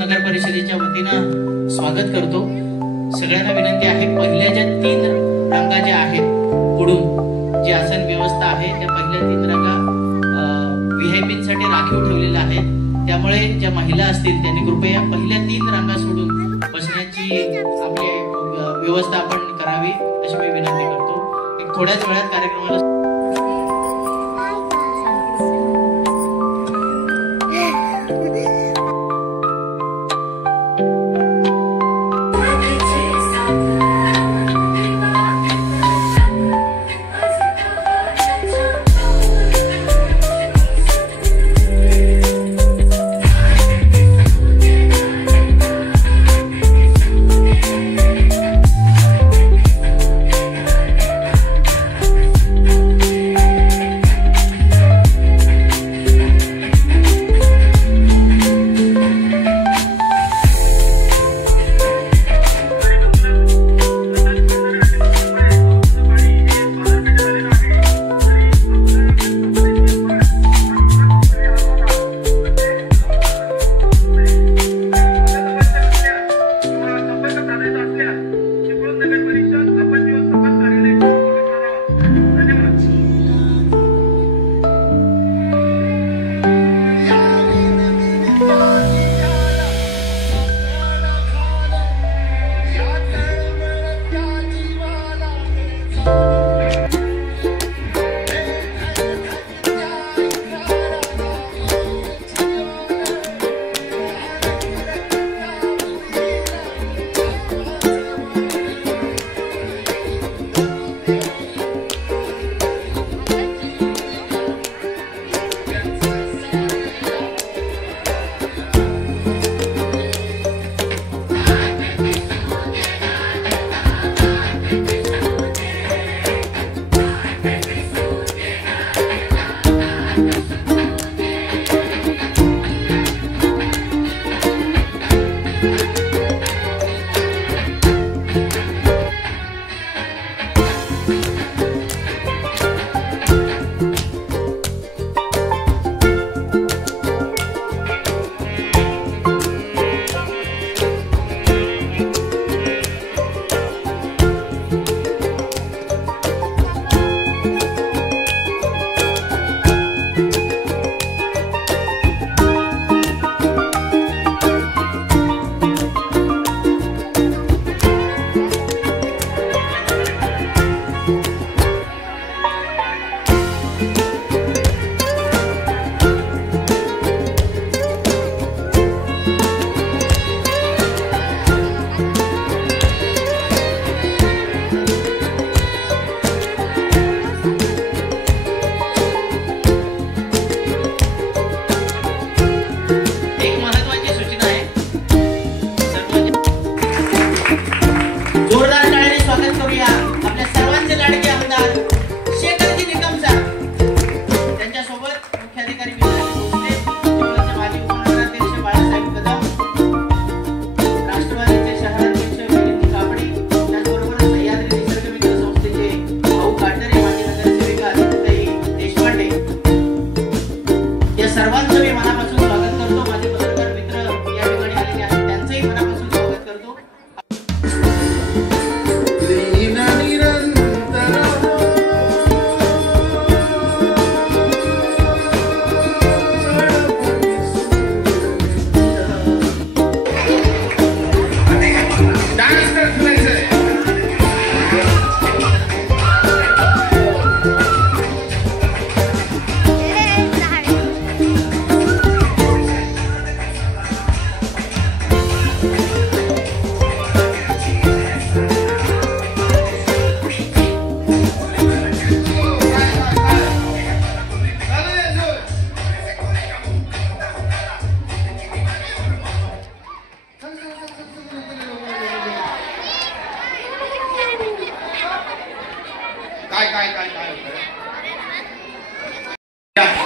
नगर परिषदेच्या वतीनं स्वागत करतो। सगळ्यांना विनंती आहे, पहिल्या ज्या 3 रांगा ज्या आहेत पुढून जी आसन व्यवस्था आहे त्या पहिल्या 3 रांगा व्हीआयपींसाठी राखीव ठेवलेल्या आहेत। त्यामुळे ज्या महिला असतील त्यांनी कृपया पहिल्या 3 रांगा सोडून बसण्याची आपली व्यवस्था आपण करावी अशी मी विनंती करतो। एक थोड्याच वेळात कार्यक्रमाला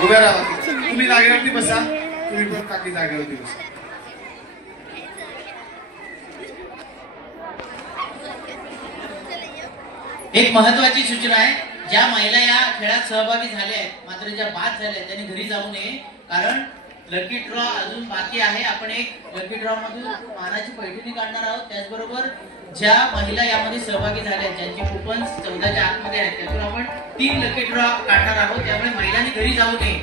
उभ्या राहा। तुम्ही जागेवरती बसा, तुम्ही पण काकी जागेवरती बसा। एक महत्त्वाची सूचना आहे, ज्या महिला या खेळात सहभागी झाल्या आहेत मात्र ज्या बाद झाल्या त्यांनी घरी जाऊ नये, कारण लकी ड्रॉ अजून बाकी आहे. आपण एक लकी ड्रॉ मधून मानाची पैठणी काढणार आहोत. त्याचबरोबर ज्या महिला यामध्ये सहभागी झाल्या ज्यांची कुपन्स 14च्या आतमध्ये आहेत त्यातून आपण 3 लकी ड्रॉ काढणार आहोत. त्यामुळे महिलांनी घरी जाऊ नये.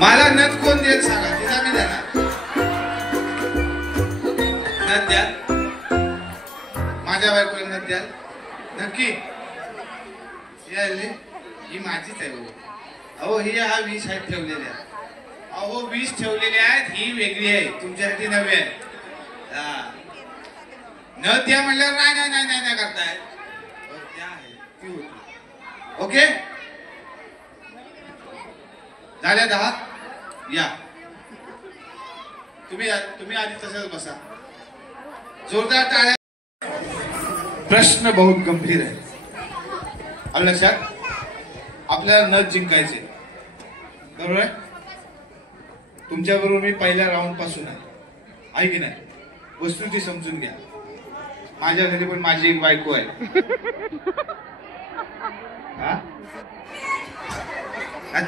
मला नथ कोण देत सांगा, तिला मी देणार. नथ द्या, माझ्या बायकोला नथ द्या नक्की. ही माझीच आहे बाबा. अहो ही हा 20 आहेत ठेवलेल्या. अहो 20 ठेवलेले आहेत, ही वेगळी आहे, तुमच्यासाठी नवी आहे. नथ द्या म्हणल्यावर नाही नाही नाही नाही नाही करताय. त्या आहे ती होती. ओके झाल्या 10. या तुम्ही आधी तसंच बसा. जोरदार टाळ्या. प्रश्न बहुत गंभीर आहे. आलं लक्षात? आपल्याला नथ जिंकायचे बरोबर आहे. तुमच्या बरोबर मी पहिल्या राऊंड पासून आहे की नाही. वस्तुस्थिती समजून घ्या. माझ्या घरी पण माझी एक बायको आहे.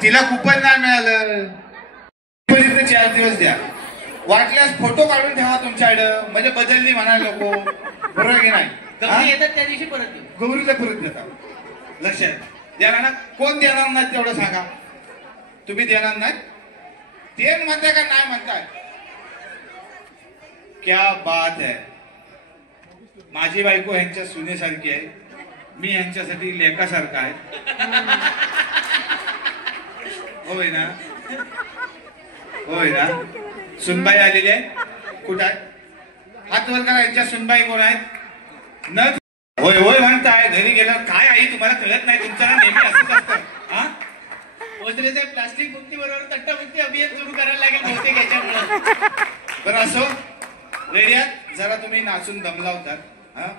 तिला कुपन नाही मिळालं. 4 दिवस द्या. वाटल्यास फोटो काढून ठेवा तुमच्याकडं, म्हणजे बदलली म्हणायला नको. बरोबर की नाही. गौरी येतात त्या दिवशी परत येऊ. गौरीला परत देता. लक्षात देणार ना. कोण देणार नाही तेवढं सांगा. तुम्ही देणार नाही ते म्हणताय का नाही म्हणताय. क्या बात आहे. माझी बायको ह्यांच्या सुनेसारखी आहे, मी ह्यांच्यासाठी लेकासारखा आहे. होय ना होय ना. सुनबाई आलेली आहे. कुठं आहे? हात वर करा. यांच्या सुनबाई कोण आहेत? न होय होय म्हणताय. घरी गेल्यावर काय आई तुम्हाला कळत नाही. तुमचं नेहमी असंच असतं. हा ओझरेचे प्लास्टिक मुक्ती बरोबर तट्टामुक्ती अभियान सुरू करायला लागेल बहुतेक याच्यामुळे. बरं असो. रेडी आहात? जरा तुम्ही नाचून दमला होतात.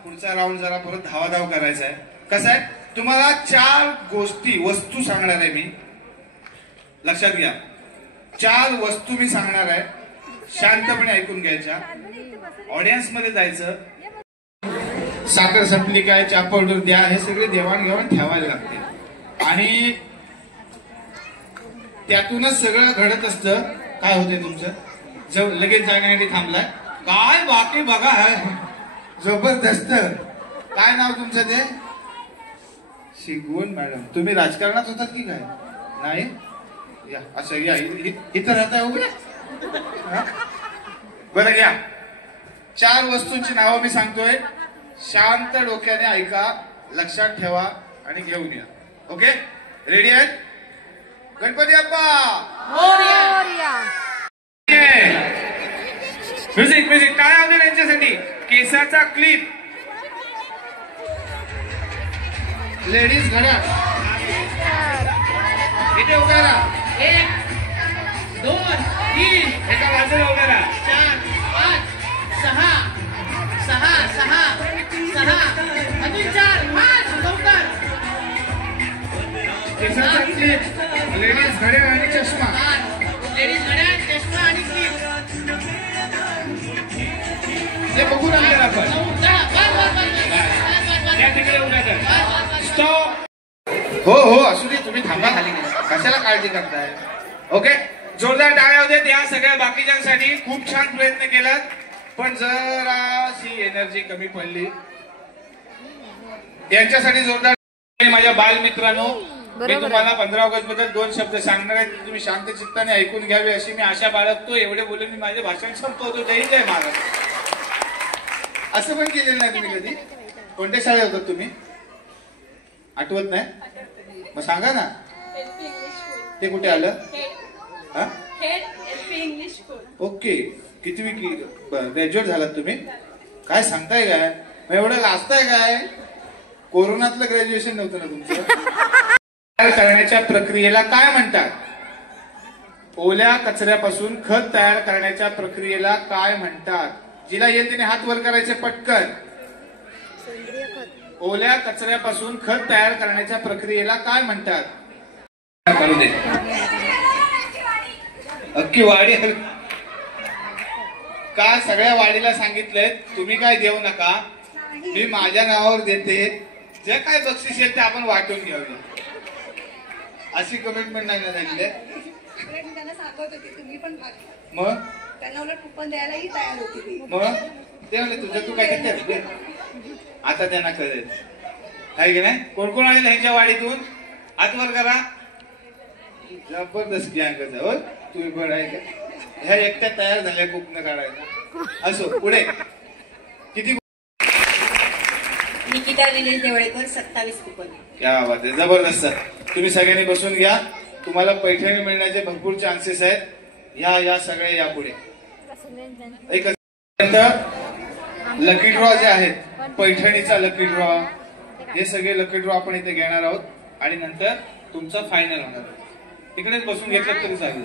पुढचा राऊंड जरा परत धावाधाव करायचा आहे. कसं आहे, तुम्हाला 4 गोष्टी वस्तू सांगणार आहे मी. लक्षात घ्या. 4 वस्तू मी सांगणार आहे. शांतपणे ऐकून घ्यायच्या. ऑडियन्स मध्ये जायचं. साखर संपली काय, चहा पावडर द्या, हे सगळे देवाणघेवाण ठेवायला लागते. आणि त्यातूनच सगळं घडत असतं. काय होतंय तुमचं लगेच जाण्यासाठी थांबलाय काय. बाकी बघा जबरदस्त. काय नाव तुमचं ते? शिकवण मॅडम. तुम्ही राजकारणात होतात की काय? नाही या असं या इथं राहताय वगैरे. बरं घ्या. 4 वस्तूंची नावं मी सांगतोय. शांत डोक्याने ऐका, लक्षात ठेवा आणि घेऊन या. ओके रेडी आहेत? गणपती बाप्पा. Music music. काय आवडेल त्यांच्यासाठी? केसाचा क्लिप. लेडीज घड्याळ. इथे उभा राहा. 1 2 3 एका बाजूला उभा राहा. 4 5 6 अजून 4 5 लवकर. केसाचा क्लिप, लेडीज घड्याळ आणि चष्मा. लेडीज घड्याळ, चष्मा आणि क्लिप. ते बघू लागले आपण. बस त्या तिकडे उभा कर. स्टॉप. हो हो असू दे, तुम्ही थांबा खाली, कशाला काळजी करताय. ओके, जोरदार टाळ्या होत्या या सगळ्या बाकीच्यांसाठी. खूप छान प्रयत्न केलात, पण जराशी एनर्जी कमी पडली. यांच्यासाठी जोरदार. माझ्या बाल मित्रांनो, मी तुम्हाला 15 ऑगस्ट बद्दल 2 शब्द सांगणार आहेत, तुम्ही शांत चित्ताने ऐकून घ्यावे अशी मी आशा बाळगतो. एवढे बोलून मी माझे भाषण संपवतो. जय जय महाराज. असं पण केलेलं नाही तुम्ही कधी? कोणत्या शाळेत होतात तुम्ही? आठवत नाही? मग सांगा ना. ते कुठे आलं? ओके, कितवी ग्रॅज्युएट झालात तुम्ही? काय सांगताय काय? एवढं लाजताय काय? कोरोनातलं ग्रॅज्युएशन नव्हतं ना तुमचं? तयार करण्याच्या प्रक्रियेला काय म्हणतात? ओल्या कचऱ्यापासून खत तयार करण्याच्या प्रक्रियेला काय म्हणतात? जिला येईल तिने हात वर करायचे पटकन. ओल्या कचऱ्यापासून खत तयार करण्याच्या प्रक्रियेला काय म्हणतात? करू दे. अख्खी वाडी का सगळ्या वाडीला सांगितलंय तुम्ही काय देऊ नका, मी माझ्या नावावर देते, जे काय बक्षीस येईल ते आपण वाटून घेऊया, अशी कमिटमेंट नाही ना झाली. त्यांना सांगत होती तुम्ही पण मग त्यांना उलट कुपन द्यायलाही तयार होती. मग ते म्हणले तुझं तू काय करते आता, त्यांना कळेल आहे की नाही. कोण कोण आलेलं ह्यांच्या वाडीतून? हात वर करा. जबरदस्त अंकच हो, तुम्ही पण आहे का? ह्या एकट्या तयार झाल्या कुपन काढायला. असो, पुढे किती? Nikita village Devlekar 27 coupon. क्या बात आहे, जबरदस्त. तुम्ही सगळ्यांनी बसून घ्या, तुम्हाला पैठणी मिळण्याचे भरपूर चान्सेस आहेत. या सगळे या पुढे. एक लकी ड्रॉ जे आहेत, पैठणीचा लकी ड्रॉ, हे सगळे लकी ड्रॉ आपण इथे घेणार आहोत आणि नंतर तुमचा फायनल होणार. तिकडेच बसून घेतलं तरी चालेल.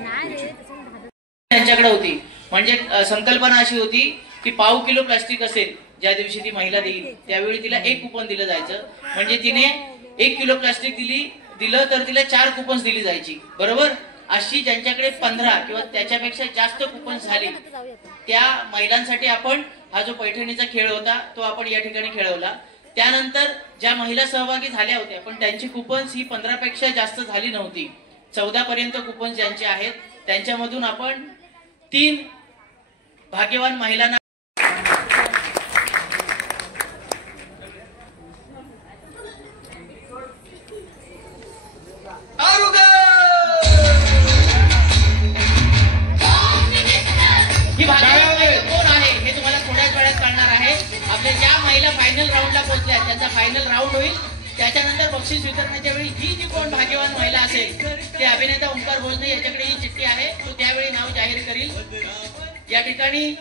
त्यांच्याकडे होती, म्हणजे संकल्पना अशी होती की पाव किलो प्लास्टिक असेल ज्या दिवशी ती महिला देईल त्यावेळी तिला 1 कुपन दिलं जायचं. म्हणजे तिने 1 किलो प्लास्टिक दिलं तर तिला 4 कुपन्स दिली जायची, बरोबर. अशी ज्यांच्याकडे 15 किंवा त्याच्यापेक्षा जास्त कुपन्स झाली त्या महिलांसाठी आपण हा जो पैठणीचा खेळ होता तो आपण या ठिकाणी खेळवला. त्यानंतर ज्या महिला सहभागी झाल्या होत्या पण त्यांची कुपन्स ही 15 पेक्षा जास्त झाली नव्हती, 14 पर्यंत कुपन्स ज्यांचे आहेत त्यांच्यामधून आपण 3 भाग्यवान महिलांना कोण आहे हे तुम्हाला थोड्याच वेळात कळणार आहे. आपल्या ज्या महिला फायनल राऊंडला पोहोचल्या त्यांचा फायनल राऊंड होईल, त्याच्यानंतर बक्षीस वितरणाच्या वेळी जी कोण भाग्यवान महिला असेल ते अभिनेता ओंकार भोजने याच्याकडे ही चिठ्ठी आहे, तो त्यावेळी नाव जाहीर करील. या ठिकाणी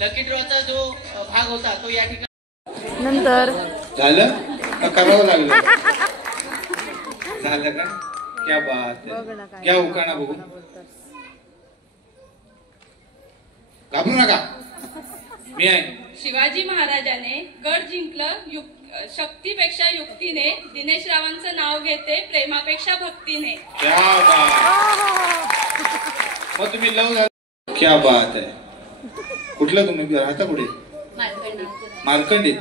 लकी ड्रॉचा जो भाग होता तो या ठिकाणी नंतर झालं का करावं लागलं? झालं का? क्या बात आहे. क्या उकाणा बघू. घाबरू नका, मी आहे. शिवाजी महाराजाने गड जिंकलं शक्तीपेक्षा युक्तीने, दिनेश रावांचं नाव घेते प्रेमापेक्षा भक्तीने. क्या बात. मग तुम्ही लव झाला. क्या बात आहे. कुठलं तुम्ही राहता कुठे? मार्कंडी.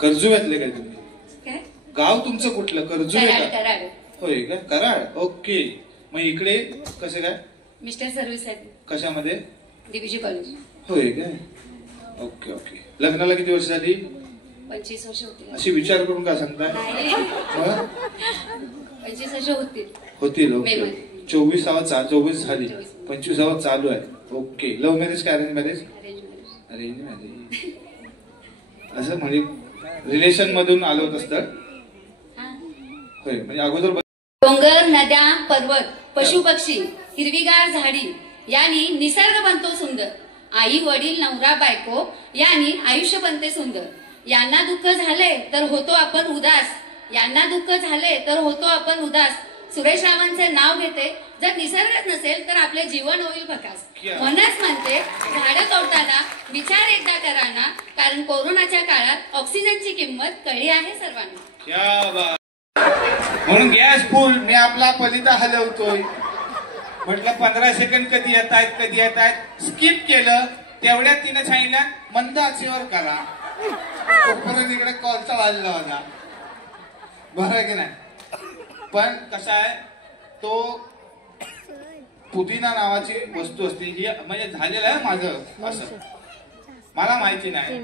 कर्जुव्यातले काय तुम्ही? गाव तुमचं कुठलं? कर्जुवे का? होय का? कराड. ओके. मग इकडे कसे काय? मिस्टर सर्व्हिस आहेत. कशामध्ये? DBG college. होय काय? Okay okay. लग्नाला किती वर्ष झाली? 25 वर्ष होतील. अशी विचार करून का सांगताय? 25 वर्ष होतील. होतील. ओके. 24 झाली, 25 चालू आहे. ओके. लव्ह मॅरेज का अरेंज मॅरेज? Arrange marriage. असं म्हणजे रिलेशन मधून आलं होत असतं. होय, म्हणजे अगोदर डोंगर, नद्या, पर्वत, पशु पक्षी, हिरवीगार झाडी यांनी निसर्ग बनतो सुंदर. आई वडील नवरा बायको यांनी आयुष्य बनते सुंदर. यांना दुःख झाले तर होतो आपण उदास, यांना दुःख झाले तर होतो आपण उदास. सुरेश रावांचे नाव घेते, जर निसर्गच नसेल तर आपले जीवन होईल भकास. म्हणूनच म्हणते झाडं तोडताना विचार एकदा करा ना, कारण कोरोनाच्या काळात ऑक्सिजनची किंमत कळली आहे सर्वांना. म्हणून गॅस फुल मी आपला पलिता हलवतोय. म्हटलं 15 सेकंड कधी येत आहेत स्किप केलं. तेवढ्यात तिने सांगितलं मंद आचेवर करा. परत इकडे कॉलचा वाजला होता. बरं की नाही? पण कसा आहे तो पुदिना नावाची वस्तू असते ही म्हणजे झालेलं आहे माझं असं मला माहिती नाही.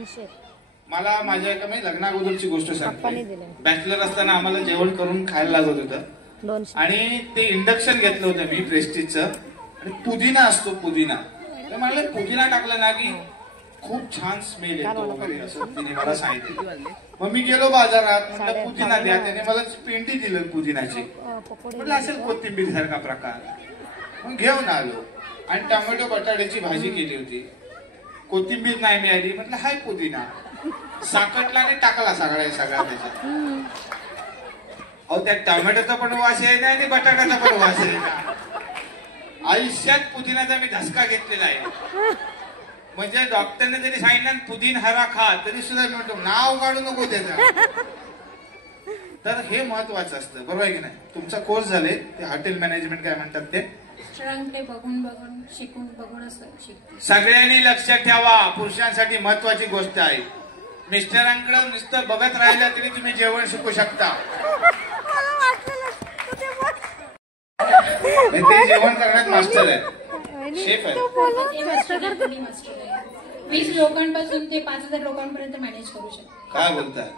मला माझ्या एका म्हणजे लग्नाअगोदरची गोष्ट सांगते. बॅचलर असताना आम्हाला जेवण करून खायला लागत होतं आणि ते इंडक्शन घेतलं होतं मी प्रेस्टिजचं आणि पुदिना असतो पुदिना तर मला पुदिना टाकलं ना की खूप छान स्मेल येतो वगैरे असं तिने मला सांगितलं. मग मी गेलो बाजारात म्हटलं पुदिना द्या. त्याने मला पेंडी दिलं पुदिनाची. म्हटलं असेल कोथिंबीर सारखा प्रकार. मग घेऊन आलो आणि टोमॅटो बटाट्याची भाजी केली होती. कोथिंबीर नाही मिळाली. म्हटलं हाय पुदिना साकटला आणि टाकला सगळ्या त्याच्यात. अहो त्या टोमॅटोचा पण वास आहे ना आणि बटाट्याचा पण वास आहे ना. आयुष्यात पुदिनाचा मी धसका घेतलेला आहे. म्हणजे डॉक्टरने जरी सांगितलं पुदीन हरा खा तरी सुद्धा म्हणतो नाव काढू नको त्याचं. तर हे महत्वाचं असतं बरोबर आहे की नाही. तुमचा कोर्स झाले ते हॉटेल मॅनेजमेंट काय म्हणतात ते बघून बघून शिकून बघूनच शिकते. सगळ्यांनी लक्षात ठेवा पुरुषांसाठी महत्वाची गोष्ट आहे. मिस्टरांकडे नुसतं बघत राहिलं तरी तुम्ही जेवण शिकू शकता. ते जेवण करण्यात मास्टर आहे शेफ आहे. 20 लोकांपासून ते 5000 लोकांपर्यंत मॅनेज करू शकतो. काय बोलताय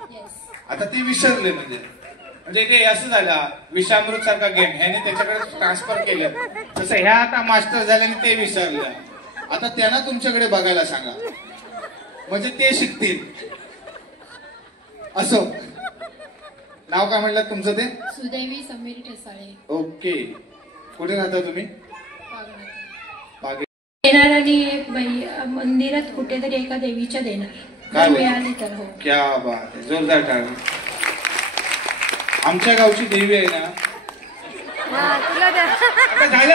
आता ते विसरले म्हणजे ते असं झालं विषामृत सारखा गेम ह्याने त्याच्याकडे ट्रान्सफर केलं तसं ह्या आता मास्टर झाल्याने ते विसरलं. आता त्यांना तुमच्याकडे बघायला सांगा म्हणजे ते शिकतील. असो नाव काय म्हटलं तुमचं ते सुदैवी समीर ठेसाळे. ओके कुठे राहता तुम्ही देणार आणि एक बाई मंदिरात कुठेतरी एका देवीच्या देणार काय मिळाली तर हो. क्या बात आहे जोरदार टाळी. आमच्या गावची देवी आहे ना आता झालं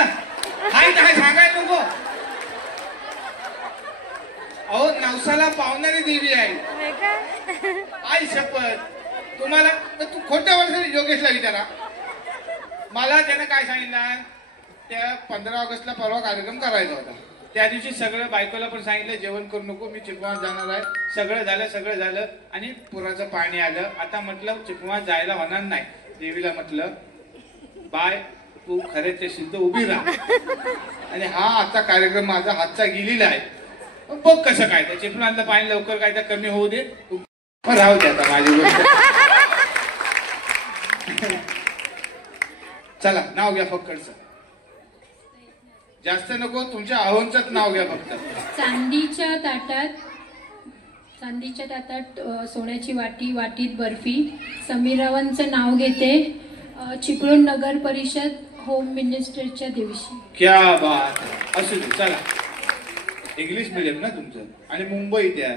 हाय काय सांगायला नको. अहो नवसाला पावणारी देवी आहे. आई शपथ तुम्हाला तू खोट्या वर्षाने योगेशला विचारा. मला त्यानं काय सांगितलं त्या 15 ऑगस्टला परवा कार्यक्रम करायचा होता. त्या दिवशी सगळं बायकोला पण सांगितलं जेवण करू नको मी चिपळूणात जाणार आहे. सगळं झालं आणि पुराचं पाणी आलं. आता म्हटलं चिपळूणात जायला होणार नाही. देवीला म्हटलं बाय तू खरेच सिद्ध उभी राहा आणि हा आता कार्यक्रम माझा हातचा गेलेला आहे. बघ कसं काय त्या चिपळूणातलं पाणी लवकर काय तर कमी होऊ दे राहू दे आता माझी गोष्ट. चला नाव घ्या फक्कडचं जास्त नको तुमच्या आहोंचंच नाव घ्या फक्त. चांदीच्या ताटात सोन्याची वाटी वाटीत बर्फी. समीरावांचं नाव घेते चिपळूण नगर परिषद होम मिनिस्टरच्या दिवशी. क्या बात असू दे. चला इंग्लिश मिडियम ना तुमचं आणि मुंबई त्या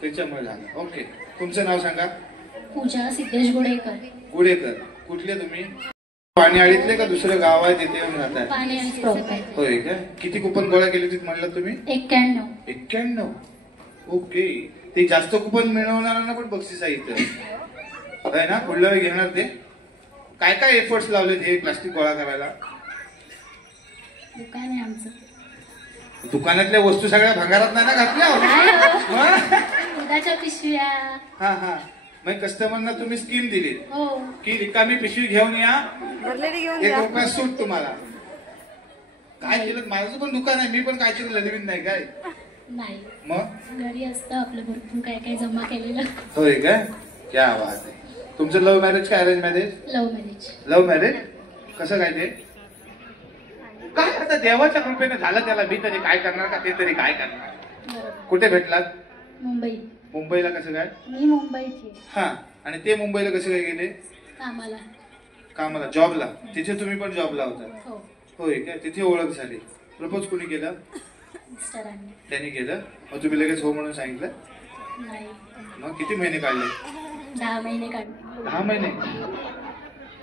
त्याच्यामुळे झालं. ओके तुमचं नाव सांगा. पूजा सिद्धेश गुडेकर. गुडेकर कुठले तुम्ही पाणीआळीतले का दुसरं गाव आहे तिथे येऊन राहताय. पाणी होय का. किती कुपन गोळा केली होती म्हणलं तुम्ही 91. ओके ते जास्त कुपन मिळवणाऱ्यांना पण बक्षीस आहे इथं आहे ना. पुढल्या वेळी घेणार ते काय काय एफर्ट्स लावले हे प्लास्टिक गोळा करायला. दुकान आहे आमचं. दुकानातल्या वस्तू सगळ्या भंगारात नाही ना घातल्या. दुधाच्या पिशव्या. हा मग कस्टमरना तुम्ही स्कीम दिली हो की रिकामी पिशवी घेऊन या 1 रुपया सूट तुम्हाला. काय केलं माझं पण दुकान आहे मी पण काय केलं लढवीत नाही काय नाही. मग घरी असतं आपलं भरपूर काय काय जमा केलेलं. होय काय. क्या बात आहे. तुमचं लव्ह मॅरेज काय अरेंज मॅरेज. लव्ह मॅरेज कसं काय ते काय आता देवाच्या कृपेने झालं त्याला. मी तरी काय करणार का ते तरी काय करणार. कुठे भेटलात. मुंबईला कसं काय. मी मुंबईची. हा आणि ते मुंबईला कसं काय गेले. कामाला जॉबला. तिथे तुम्ही पण जॉबला होता. होय काय. तिथे ओळख झाली. प्रपोज कुणी केलं. त्यांनी केलं. मग तुम्ही लगेच हो म्हणून सांगितलं. मग किती महिने काढले. 10 महिने काढले. 10 महिने.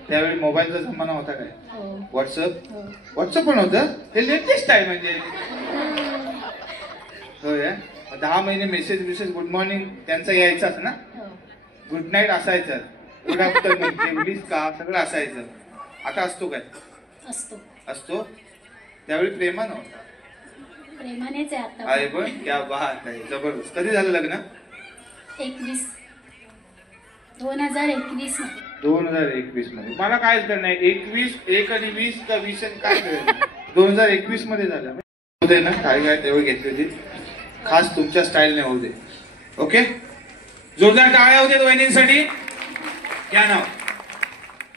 त्यावेळी मोबाईलचा जमाना होता काय. व्हॉट्सअप पण होतं. हे लेटेस्ट आहे म्हणजे. होय 10 महिने मेसेज गुड मॉर्निंग त्यांचा यायचाच ना. गुड नाईट असायचं. गुड आफ्टरनून जेवलीस का सगळं असायचं. आता असतो काय. असतो. त्यावेळी प्रेमानं होता. प्रेमानेच आहे आता. आहे पण क्या बात आहे. जबरदस्त. कधी झालं लग्न. 2021. 2021 मध्ये मला कायच कळलं नाही. 21 1 आणि 20 का 20 आणि काय कळलं 2021 मध्ये झालं होते ना. काय तेव्हा घेतली होती खास तुमच्या स्टाईलने होऊ दे. ओके जोरदार टाळ्या होते वहिनींसाठी. क्या नाव?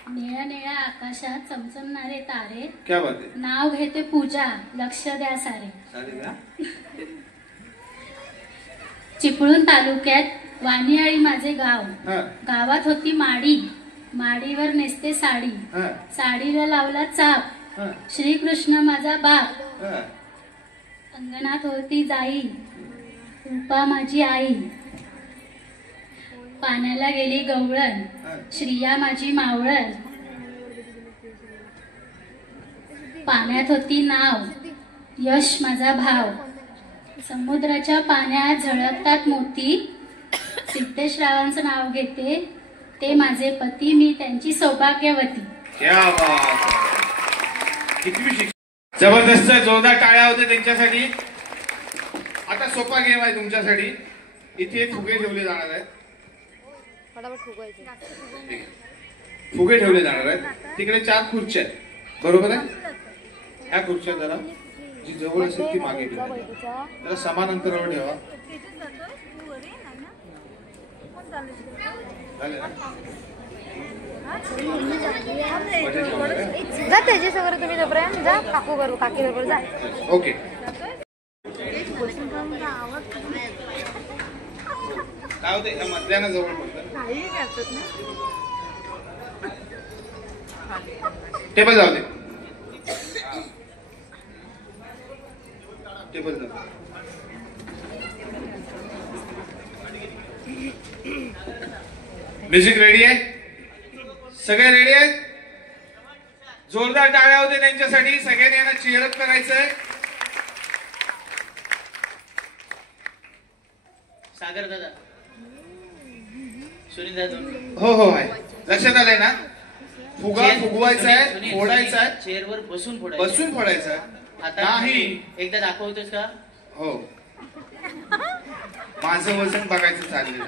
निळ्या निळ्या आकाशात चमचमणारे तारे. क्या बात आहे. नाव घेते पूजा, लक्ष द्या सारे. चालेल ना. चिपळूण तालुक्यात वानियाळी माझे गाव. हा गावात होती माडी, माडीवर नेसते साडी, हा साडीला लावला चाप, हा श्रीकृष्ण माझा बाप. हा अंगणात होती जाई, रूपा माझी आई, पाण्याला गेली गवळण, श्रिया माझी मावळण. पाण्यात होती नाव, यश माझा भाव, समुद्राच्या पाण्यात झळकतात मोती. सिद्धेशरावांचं नाव घेते, ते माझे पती, मी त्यांची सौभाग्यवती. क्या बात. किती जबरदस्त. जोरदार टाळ्या होते त्यांच्यासाठी. आता सोपा गेम आहे तुमच्यासाठी. इथे फुगे ठेवले जाणार आहेत. फुगे ठेवले जाणार आहेत. तिकडे 4 खुर्च्या आहेत. बरोबर आहे. ह्या खुर्च्या जरा जी जवळ असेल ती मागे ठेवा. जरा समान अंतरावर ठेवा. झाले ना. जा त्याची सगळं तुम्ही जोपर्यंत जा काकू करू काकी बरोबर जा. ओके काय होते या मधल्याना जवळ पडतं. टेबल जाऊ दे. टेबल जाऊ. म्युझिक रेडी आहे. सगळे रेडी आहेत. जोरदार टाळ्या होते त्यांच्यासाठी. सगळ्यांनी यांना चीअरअप करायचंय. सागर दादा, सुनील दादा, हो हो आहे. लक्षात आलंय ना. फुगा फुगवायचा आहे, फोडायचा आहे. चेअरवर बसून फोडायचं. बसून फोडायचा आहे. आता नाही. एकदा दाखवतोस का? हो माझं वजन बघायचं चाललेलं.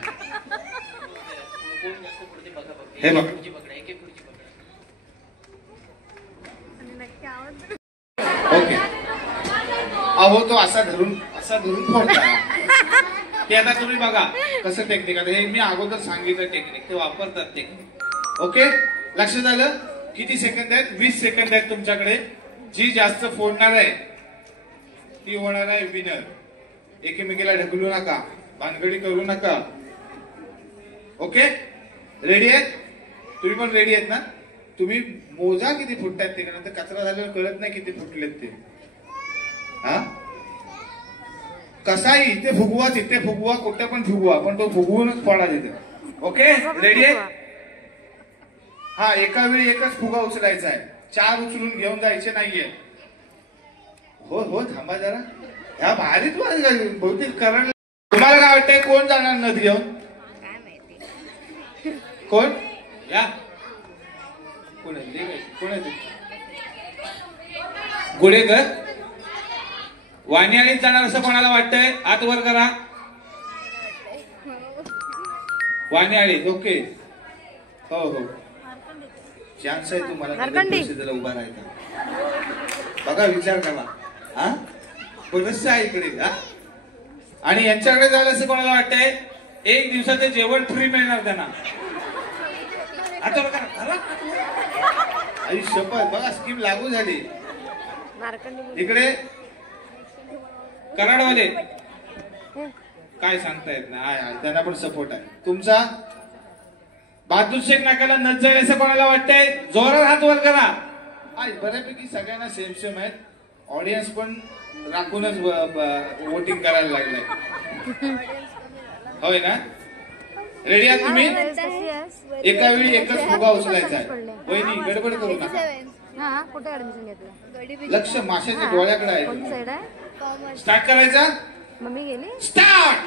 कोण जास्त पुढे बघा बघ. हे बघ. खुर्ची पकडा, एक एक खुर्ची पकडा. ओके. अहो तो असा धरून फोडता. ते आता तुम्ही बघा कसं टेक्निक आहे. हे मी अगोदर सांगितलं टेक्निक, ते वापरतात टेक्निक. ओके लक्षात आलं. किती सेकंद आहेत? 20 सेकंद आहेत तुमच्याकडे. जी जास्त फोडणार आहे ती होणार आहे विनर. एकमेकीला ढकलू नका, भानगडी करू नका. ओके रेडी आहेत? तुम्ही पण रेडी आहेत ना? तुम्ही मोजा किती फुटतात ते. नंतर कचरा झाल्यावर कळत नाही किती फुटलेत ते. हा कसाही इथे फुगवा तिथे फुगवा कुठे पण फुगवा, पण तो फुगवूनच पडा तिथे. ओके रेडी आहे? हा एका वेळी एकच फुगा उचलायचा आहे. 4 उचलून घेऊन जायचे नाहीये. हो हो थांबा जरा. ह्या भारीत बहुतेक कारण. तुम्हाला काय वाटतंय कोण जाणार नथ घेऊन? कोण या कोण आहे? गुडेकर वानियाळीत जाणार असं कोणाला वाटतंय? हात वर करा. वानियाळीत. ओके हो हो चान्स आहे तुम्हाला परिषदेला उभा राहायचा. बघा विचार करा. हा बरंच आहे इकडे. हा आणि यांच्याकडे जायला असं कोणाला वाटतंय? 1 दिवसाचं जेवण फ्री मिळणार त्यांना. आता बघा आई शपथ बघा स्कीम लागू झाली. इकडे कराडवाले काय सांगतायत ना. त्यांना पण सपोर्ट आहे तुमचा. बहादूर शेख नाकाला नथ जाईल असं कोणाला वाटतंय? जोरात हात वर करा. बऱ्यापैकी सगळ्यांना सेम सेम आहेत. ऑडियन्स पण राखूनच वोटिंग करायला लागलाय. होय ना. रेडी आहात तुम्ही? एका वेळी एकच फुगा उचलायचा आहे. वहिनी गडबड करू नका. कुठे ऍडमिशन घेतलं? लक्ष माशाच्या डोळ्याकडे आहे. स्टार्ट करायचा. मम्मी गेली. स्टार्ट.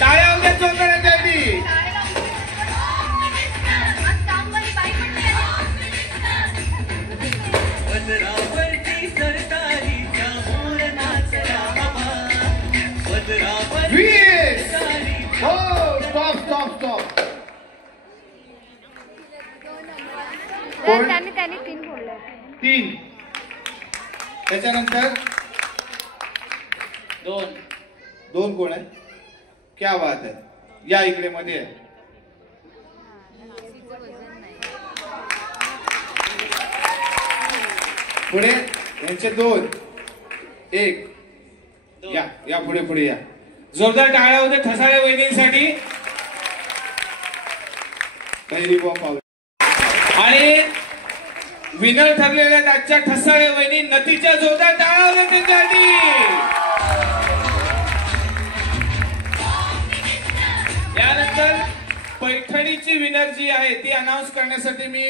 टाळ्या होत्या जोरदारांसाठी. कोण? त्यांनी 3 फोडले. 3. त्याच्यानंतर 2 कोण आहे? क्या बात आहे. या इकडे मध्ये आहे. पुढे यांचे 2. 1. या पुढे या. जोरदार टाळ्या होते ठसाळे वहिनींसाठी. पहिली बॉम्ब पावली. आणि विनर ठरलेल्या आजच्या ठसाळे वहिनी नतीच्या जोरदार टाळ्या होत्या त्यांच्यासाठी. यानंतर पैठणीची विनर जी आहे ती अनाउन्स करण्यासाठी मी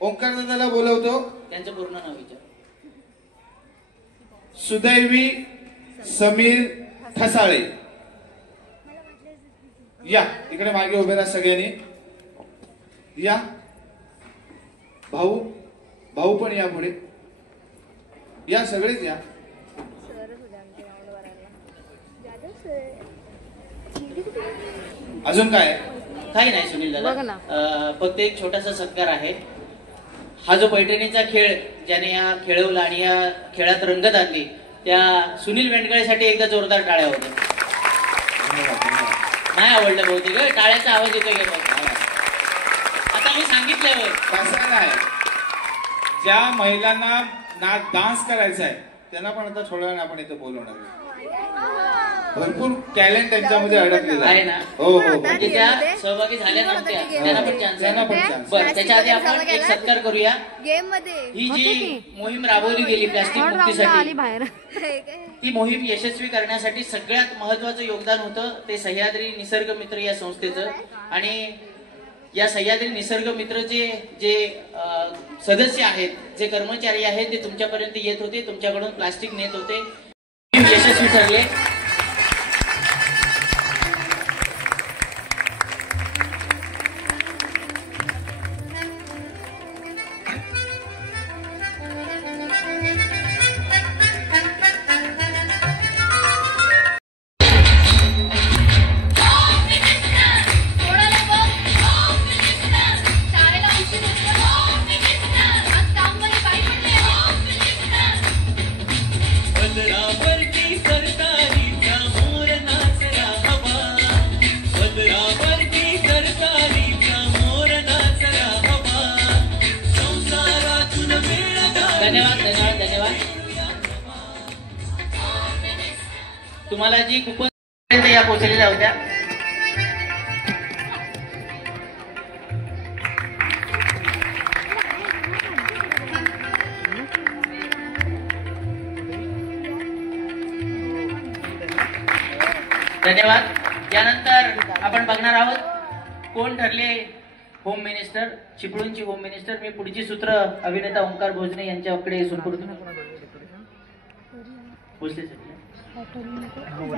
ओंकार दादाला बोलवतो. त्यांचं पूर्ण नाव विचार. सुदैवी समीर ठसाळे. या इकडे मागे उभे राहा सगळ्यांनी. या भाऊ पण या पुढे या. सगळेच या. अजून काय? काही नाही सुनील बघ दादा, ना. फक्त एक छोटासा सत्कार आहे. हा जो पैठणीचा खेळ ज्याने या खेळवला आणि या खेळात रंगत आणली त्या सुनील वेंडगळेसाठी एकदा जोरदार टाळ्या होत्या. नाही आवडलं बहुतेक टाळ्याचा आवाज येतोय का बघ. आता मी सांगितल्यावर कसं नाही, ज्या महिलांना डान्स करायचा आहे त्यांना पण आता थोड्या वेळाने आपण इथं बोलवणार. भरपूर टॅलेंट त्यांच्यामध्ये अडकलेलं आहे ना. हो. म्हणजे त्या सहभागी झाल्या नव्हत्या त्यांना पण चान्स आहे. बरं, त्याच्या आधी आपण एक सत्कार करूया. गेम मध्ये ही जी मोहीम राबवली गेली प्लास्टिक मुक्तीसाठी, बाहेर ती मोहीम यशस्वी करण्यासाठी सगळ्यात महत्वाचं योगदान होतं ते सह्याद्री निसर्ग मित्र या संस्थेचं. आणि या सह्याद्री निसर्ग मित्रचे जे सदस्य आहेत, जे कर्मचारी आहेत, ते तुमच्यापर्यंत येत होते, तुमच्याकडून प्लास्टिक नेत होते. यशस्वी ठरले. धन्यवाद. तुम्हाला जी कुपन या पोहोचलेल्या होत्या धन्यवाद. यानंतर आपण बघणार आहोत कोण ठरले होम मिनिस्टर. चिपळूणची होम मिनिस्टर. मी पुढची सूत्र अभिनेता ओंकार भोजने यांच्याकडे सुपूर्द पोचले.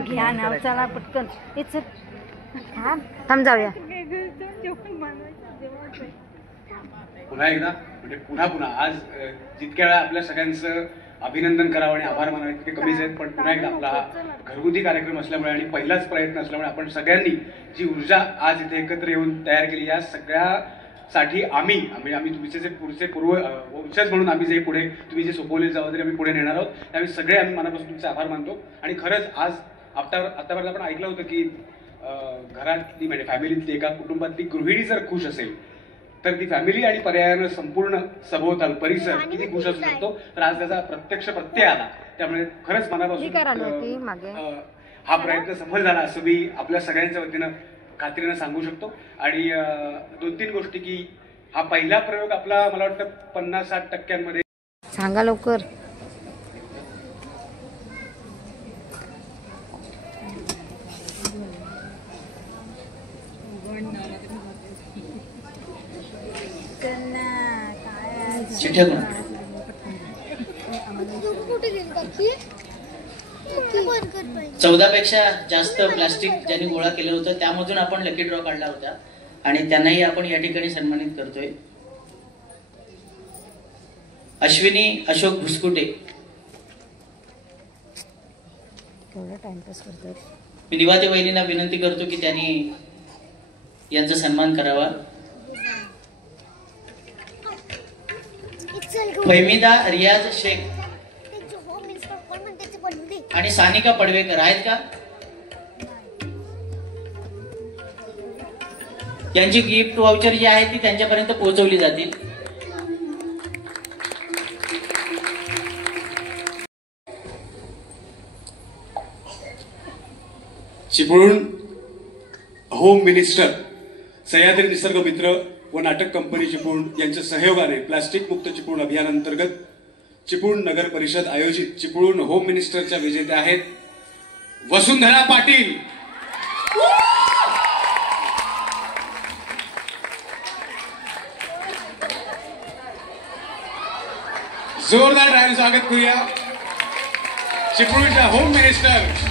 घ्या नाव चला पटकन. थांब जाऊया. पुन्हा एकदा म्हणजे पुन्हा आज जितक्या वेळा आपल्या सगळ्यांचं अभिनंदन करावं आणि आभार मानावे तितके कमीच आहेत. पण पुन्हा एकदा आपला हा घरगुती कार्यक्रम असल्यामुळे आणि पहिलाच प्रयत्न असल्यामुळे आपण सगळ्यांनी जी ऊर्जा आज इथे एकत्र येऊन तयार केली या सगळ्यासाठी आम्ही तुमचे जे पुढचे वंशज म्हणून आम्ही जे पुढे तुम्ही जे सोपवले जबाबदारी आम्ही पुढे नेणार आहोत त्यावेळी सगळे आम्ही मनापासून तुमचे आभार मानतो. आणि खरंच आज आतापर्यंत आपण ऐकलं होतं की घरातली म्हणजे फॅमिलीतली एका कुटुंबातली गृहिणी जर खुश असेल तर ती फॅमिली आणि पर्यायानं संपूर्ण सभोवताल परिसर किती खुश असू शकतो. तर आज त्याचा प्रत्यक्ष प्रत्यय आला. त्यामुळे खरंच मनापासून हा प्रयत्न सफल झाला असं मी आपल्या सगळ्यांच्या वतीनं खात्रीनं सांगू शकतो. आणि 2-3 गोष्टी की हा पहिला प्रयोग आपला मला वाटतं 50-60% सांगा लवकर. चिठ्ठ्या 14पेक्षा जास्त प्लास्टिक ज्यांनी गोळा केलं होतं त्यामधून आपण लकी ड्रॉ काढला होता आणि त्यांनाही आपण या ठिकाणी सन्मानित करतोय. अश्विनी अशोक भुसकुटे. मी निवाते वहिनींना विनंती करतो की त्यांनी यांचा सन्मान करावा. फैमिदा रियाज शेख आणि सानिका पडवेकर आहेत का? त्यांची गिफ्ट वाउचर जी आहे ती त्यांच्यापर्यंत पोहोचवली जातील. चिपळूण होम मिनिस्टर, सह्याद्री निसर्ग मित्र व नाटक कंपनी चिपळूण यांच्या सहयोगाने प्लास्टिक मुक्त चिपळूण अभियानांतर्गत चिपळूण नगर परिषद आयोजित चिपळूण होम मिनिस्टरच्या विजेत्या आहेत वसुंधरा पाटील. जोरदार टाळ्यांनी स्वागत करूया चिपळूणच्या होम मिनिस्टर